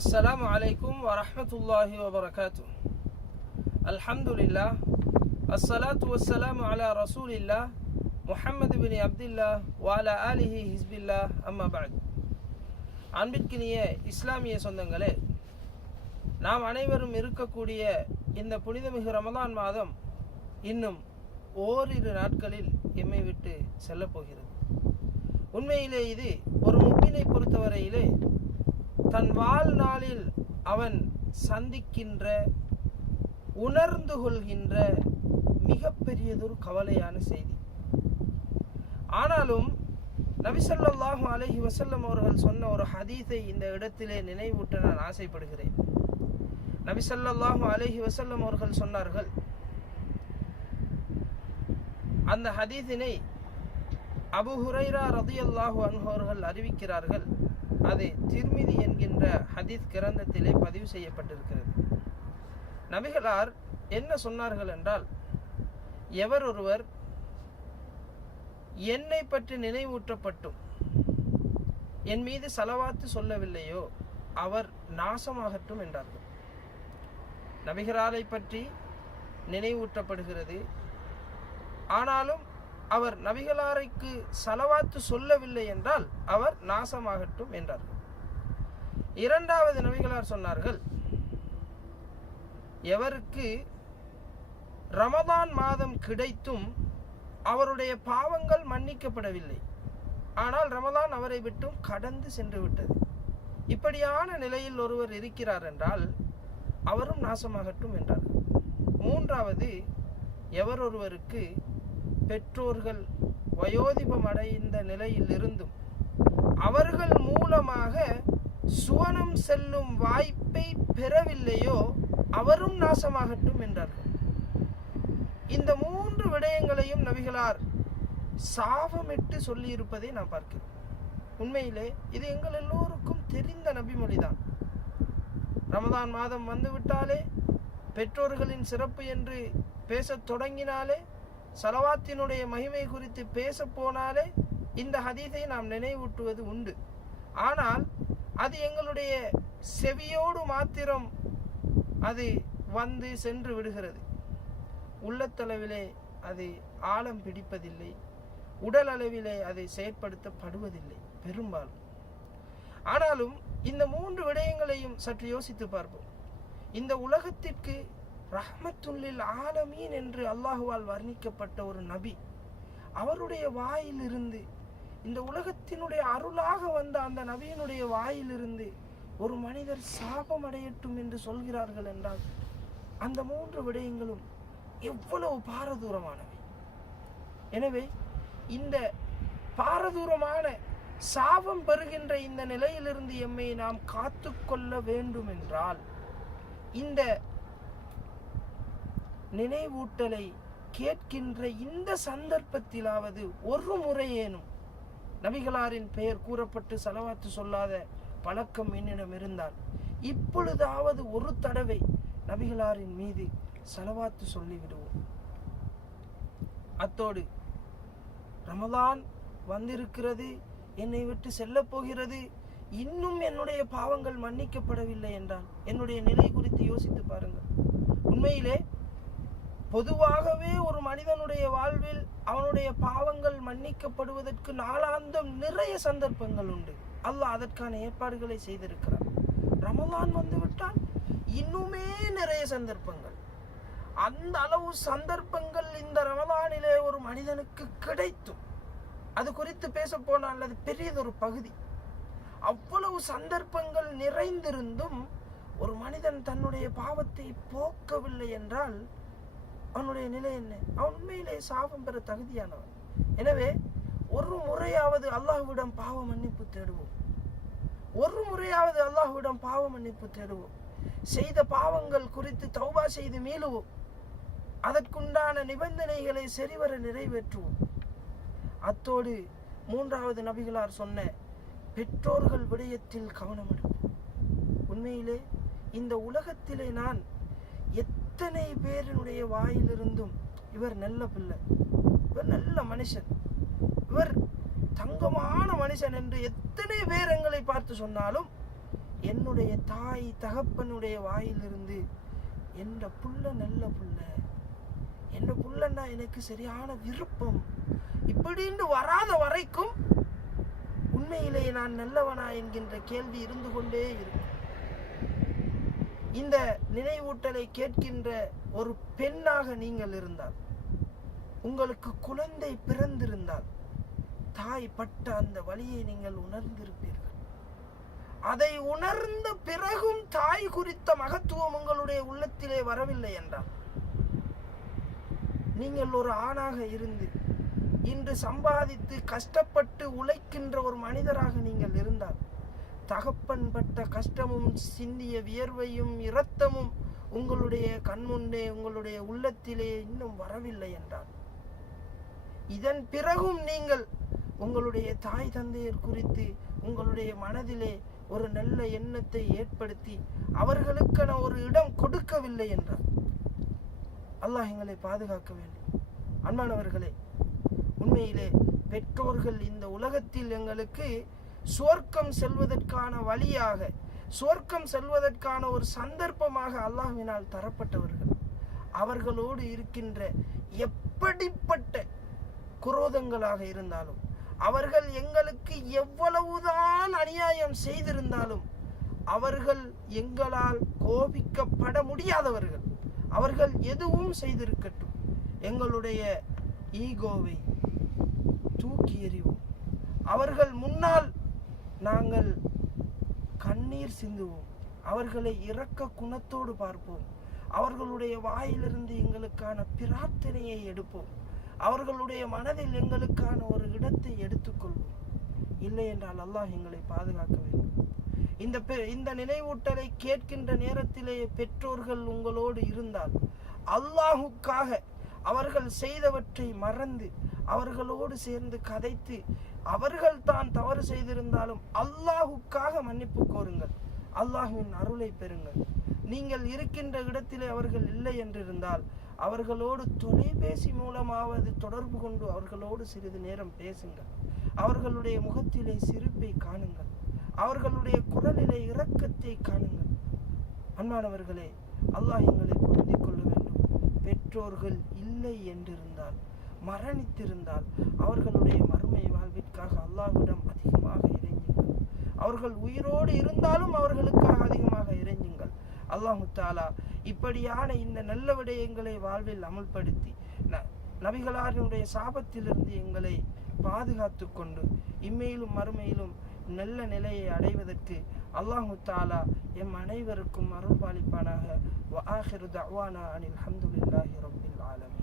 السلام عليكم ورحمة الله وبركاته. الحمد لله الصلاة والسلام على رسول الله محمد بن عبد الله وعلى آله حزب الله أما بعد. அன்பிற்கினிய இஸ்லாமிய சொந்தங்களே, நாம் அனைவரும் இருக்கக்கூடிய இந்த புனிதமிகு ரமதான் மாதம் இன்னும் ஓரிரு நாட்களில் எம்மை விட்டு செல்லப்போகிறது. உண்மையிலே இது ஒரு முஃமினை பொறுத்தவரையிலே தன் வாழ்நாளில் அவன் சந்திக்கின்ற, உணர்ந்து கொள்கின்ற மிகப்பெரியதொரு கவலையான செய்தி. ஆனாலும் நபி ஸல்லல்லாஹு அலைஹி வஸல்லம் அவர்கள் சொன்ன ஒரு ஹதீஸை இந்த இடத்திலே நினைவூட்ட நான் ஆசைப்படுகிறேன். நபி ஸல்லல்லாஹு அலைஹி வஸல்லம் அவர்கள் சொன்னார்கள், அந்த ஹதீஸினை அபூ ஹுரைரா ரலியல்லாஹு அன்ஹு அவர்கள் அறிவிக்கிறார்கள். அது திர்மிதி என்கின்ற ஹதீஸ் கிரந்தத்திலே பதிவு செய்யப்பட்டிருக்கிறது. நபிகளார் என்ன சொன்னார்கள் என்றால், எவர் ஒருவர் என்னை பற்றி நினைவூட்டப்பட்டும் என் மீது ஸலவாத்து சொல்லவில்லையோ அவர் நாசமாகட்டும் என்றார்கள். நபிகளாரை பற்றி நினைவூட்டப்படுகிறது, ஆனாலும் அவர் நபிகளாருக்கு ஸலவாத்து சொல்லவில்லை என்றால் அவர் நாசமாகட்டும் என்றார்கள். இரண்டாவது நபிகளார் சொன்னார்கள், எவருக்கு ரமதான் மாதம் கிடைத்தும் அவருடைய பாவங்கள் மன்னிக்கப்படவில்லை, ஆனால் ரமதான் அவரை விட்டும் கடந்து சென்று விட்டது, இப்படியான நிலையில் ஒருவர் இருக்கிறார் என்றால் அவரும் நாசமாகட்டும் என்றார்கள். மூன்றாவது, எவர் ஒருவருக்கு பெற்றோர்கள் வயோதிபம் அடைந்த நிலையில் இருந்தும் அவர்கள் மூலமாக சுவனம் செல்லும் வாய்ப்பை பெறவில்லையோ அவரும் நாசமாகட்டும் என்றார்கள். இந்த மூன்று விடயங்களையும் நபிகளார் சாபமிட்டு சொல்லி இருப்பதை நாம் பார்க்கிறோம். உண்மையிலே இது எங்கள் எல்லோருக்கும் தெரிந்த நபிமொழிதான். ரமதான் மாதம் வந்துவிட்டாலே, பெற்றோர்களின் சிறப்பு என்று பேசத் தொடங்கினாலே, ஸலவாத்தினுடைய மகிமை குறித்து பேச போனாலே இந்த ஹதீஸை நாம் நினைவூட்டுவது உண்டு. ஆனால் அது எங்களுடைய செவியோடு மாத்திரம் அது வந்து சென்று விடுகிறது. உள்ளத்தளவிலே அது ஆழம் பிடிப்பதில்லை, உடல் அளவிலே அதை செயற்படுத்தப்படுவதில்லை பெரும்பாலும். ஆனாலும் இந்த மூன்று விடயங்களையும் சற்று யோசித்து பார்ப்போம். இந்த உலகத்திற்கு ரஹ்மத்துல்லில் ஆலமீன் என்று அல்லாஹுவால் வர்ணிக்கப்பட்ட ஒரு நபி, அவருடைய வாயிலிருந்து, இந்த உலகத்தினுடைய அருளாக வந்த அந்த நபியினுடைய வாயிலிருந்து ஒரு மனிதர் சாபம் அடையட்டும் என்று சொல்கிறார்கள் என்றால் அந்த மூன்று விடயங்களும் எவ்வளவு பாரதூரமானவை. எனவே இந்த பாரதூரமான சாபம் பெறுகின்ற இந்த நிலையிலிருந்து எம்மை நாம் காத்து கொள்ள வேண்டும் என்றால் இந்த நினைவூட்டலை கேட்கின்ற இந்த சந்தர்ப்பத்திலாவது ஒரு முறையேனும் நபிகளாரின் பெயர் கூறப்பட்டு ஸலவாத்து சொல்லாத பழக்கம் என்னிடம் இருந்தால் இப்பொழுதாவது ஒரு தடவை நபிகளாரின் மீது ஸலவாத்து சொல்லிவிடுவோம். அத்தோடு ரமதான் வந்திருக்கிறது, என்னை விட்டு செல்ல போகிறது, இன்னும் என்னுடைய பாவங்கள் மன்னிக்கப்படவில்லை என்றால் என்னுடைய நிலை குறித்து யோசித்து பாருங்கள். உண்மையிலே பொதுவாகவே ஒரு மனிதனுடைய வாழ்வில் அவனுடைய பாவங்கள் மன்னிக்கப்படுவதற்கு நாளாந்தம் நிறைய சந்தர்ப்பங்கள் உண்டு. அல்லாஹ் அதற்கான ஏற்பாடுகளை செய்திருக்கிறார். ரமலான் வந்துவிட்டால் இன்னுமே நிறைய சந்தர்ப்பங்கள், அந்த அளவு சந்தர்ப்பங்கள் இந்த ரமலானிலே ஒரு மனிதனுக்கு கிடைத்தும், அது குறித்து பேச போனால் அது பெரியதொரு பகுதி. அவ்வளவு சந்தர்ப்பங்கள் நிறைந்திருந்தும் ஒரு மனிதன் தன்னுடைய பாவத்தை போக்கவில்லை என்றால் அவனுடைய நிலை என்ன? அவன் உண்மையிலே சாபம் பெற தகுதியானவன். எனவே ஒரு முறையாவது அல்லாஹ்விடம் பாவ மன்னிப்பு தேடுவோம். ஒரு முறையாவது அல்லாஹ்விடம் பாவ மன்னிப்பு தேடுவோம். செய்த பாவங்கள் குறித்து தௌபா செய்து மீளுவோம். அதற்குண்டான நிபந்தனைகளை சரிவர நிறைவேற்றுவோம். அத்தோடு மூன்றாவது நபிகளார் சொன்ன பெற்றோர்கள் விடயத்தில் கவனம் எடுப்போம். உண்மையிலே இந்த உலகத்திலே நான் எத்தனை பேரினுடைய வாயிலிருந்தும் இவர் நல்ல பிள்ளை, இவர் நல்ல மனுஷன், இவர் தங்கமான மனுஷன் என்று எத்தனை பேர் எங்களை பார்த்து சொன்னாலும் என்னுடைய தாய் தகப்பனுடைய வாயிலிருந்து என்ற புள்ள நல்ல புள்ள, என்ற புள்ளன்னா எனக்கு சரியான விருப்பம் இப்படின்னு வராத வரைக்கும் உண்மையிலே நான் நல்லவனா என்கின்ற கேள்வி இருந்து கொண்டே இருக்கும். இந்த நினைவூட்டலை கேட்கின்ற ஒரு பெண்ணாக நீங்கள் இருந்தால், உங்களுக்கு குழந்தை பிறந்திருந்தால், தாய் பட்ட அந்த வலியை நீங்கள் உணர்ந்திருப்பீர்கள். அதை உணர்ந்த பிறகும் தாய் குறித்த மகத்துவம் உங்களுடைய உள்ளத்திலே வரவில்லை என்றால், நீங்கள் ஒரு ஆணாக இருந்து இன்று சம்பாதித்து கஷ்டப்பட்டு உழைக்கின்ற ஒரு மனிதராக நீங்கள் இருந்தால், தகப்பன் பட்ட கஷ்டமும் சிந்திய வியர்வையும் இரத்தமும் உங்களுடைய கண்முன்னே உங்களுடைய உள்ளத்திலே இன்னும் வரவில்லை என்றால், இதன் பிறகும் நீங்கள் உங்களுடைய தாய் தந்தையர் குறித்து உங்களுடைய மனதிலே ஒரு நல்ல எண்ணத்தை ஏற்படுத்தி அவர்களுக்கான ஒரு இடம் கொடுக்கவில்லை என்றால், அல்லாஹ் எங்களை பாதுகாக்க வேண்டும். அன்பானவர்களே, உண்மையிலே பெற்றோர்கள் இந்த உலகத்தில் எங்களுக்கு சுவர்க்கம் செல்வதற்கான வழியாக, சுவர்க்கம் செல்வதற்கான ஒரு சந்தர்ப்பமாக அல்லாஹ்வினால் தரப்பட்டவர்கள். அவர்களோடு இருக்கின்ற எப்படிப்பட்ட குரோதங்களாக இருந்தாலும், அவர்கள் எங்களுக்கு எவ்வளவுதான் அநியாயம் செய்திருந்தாலும், அவர்கள் எங்களால் கோபிக்கப்பட முடியாதவர்கள். அவர்கள் எதுவும் செய்திருக்கட்டும், எங்களுடைய ஈகோவை தூக்கி எறிவோம். அவர்கள் முன்னால் நாங்கள் கண்ணீர் சிந்துவோம். அவர்களை இரக்க குணத்தோடு பார்ப்போம். அவர்களுடைய வாயிலிருந்து எங்களுக்கான பிரார்த்தனையை எடுப்போம். அவர்களுடைய மனதில் எங்களுக்கான ஒரு இடத்தை எடுத்துக்கொள்வோம். இல்லை என்றால் அல்லாஹ் எங்களை பாதுகாக்க வேண்டும். இந்த நினைவூட்டலை கேட்கின்ற நேரத்திலே பெற்றோர்கள் உங்களோடு இருந்தால், அல்லாஹுக்காக அவர்கள் செய்தவற்றை மறந்து அவர்களோடு சேர்ந்து கதைத்து, அவர்கள் தான் தவறு செய்திருந்தாலும் அல்லாஹுக்காக மன்னிப்பு கோருங்கள். அல்லாஹ்வின் அருளை பெறுங்கள். நீங்கள் இருக்கின்ற இடத்திலே அவர்கள் இல்லை என்றிருந்தால், அவர்களோடு தொலைபேசி மூலமாவது தொடர்பு கொண்டு அவர்களோடு சிறிது நேரம் பேசுங்கள். அவர்களுடைய முகத்திலே சிரிப்பை காணுங்கள். அவர்களுடைய குரலிலே இரக்கத்தை காணுங்கள். அன்பானவர்களே, அல்லாஹ் எங்களை பொருந்திக் கொள்ள வேண்டும். பெற்றோர்கள் இல்லை என்றிருந்தால், மரணித்திருந்தால், அவர்களுடைய மறுமை வாழ்விற்காக அல்லாஹ்விடம் அதிகமாக இறைஞ்சுங்கள். அவர்கள் உயிரோடு இருந்தாலும் அவர்களுக்காக அதிகமாக இறைஞ்சுங்கள். அல்லாஹ் தஆலா இப்படியான இந்த நல்ல விடயங்களை வாழ்வில் அமல்படுத்தி நபிகளாரினுடைய சாபத்திலிருந்து எங்களை பாதுகாத்து கொண்டு இம்மையிலும் மறுமையிலும் நல்ல நிலையை அடைவதற்கு அல்லாஹ் தஆலா எம் அனைவருக்கும் அருள் பாலிப்பானாக. வ ஆகிரு தஅவானா அனில் ஹம்துலில்லாஹி ரப்பில் ஆலமீன்.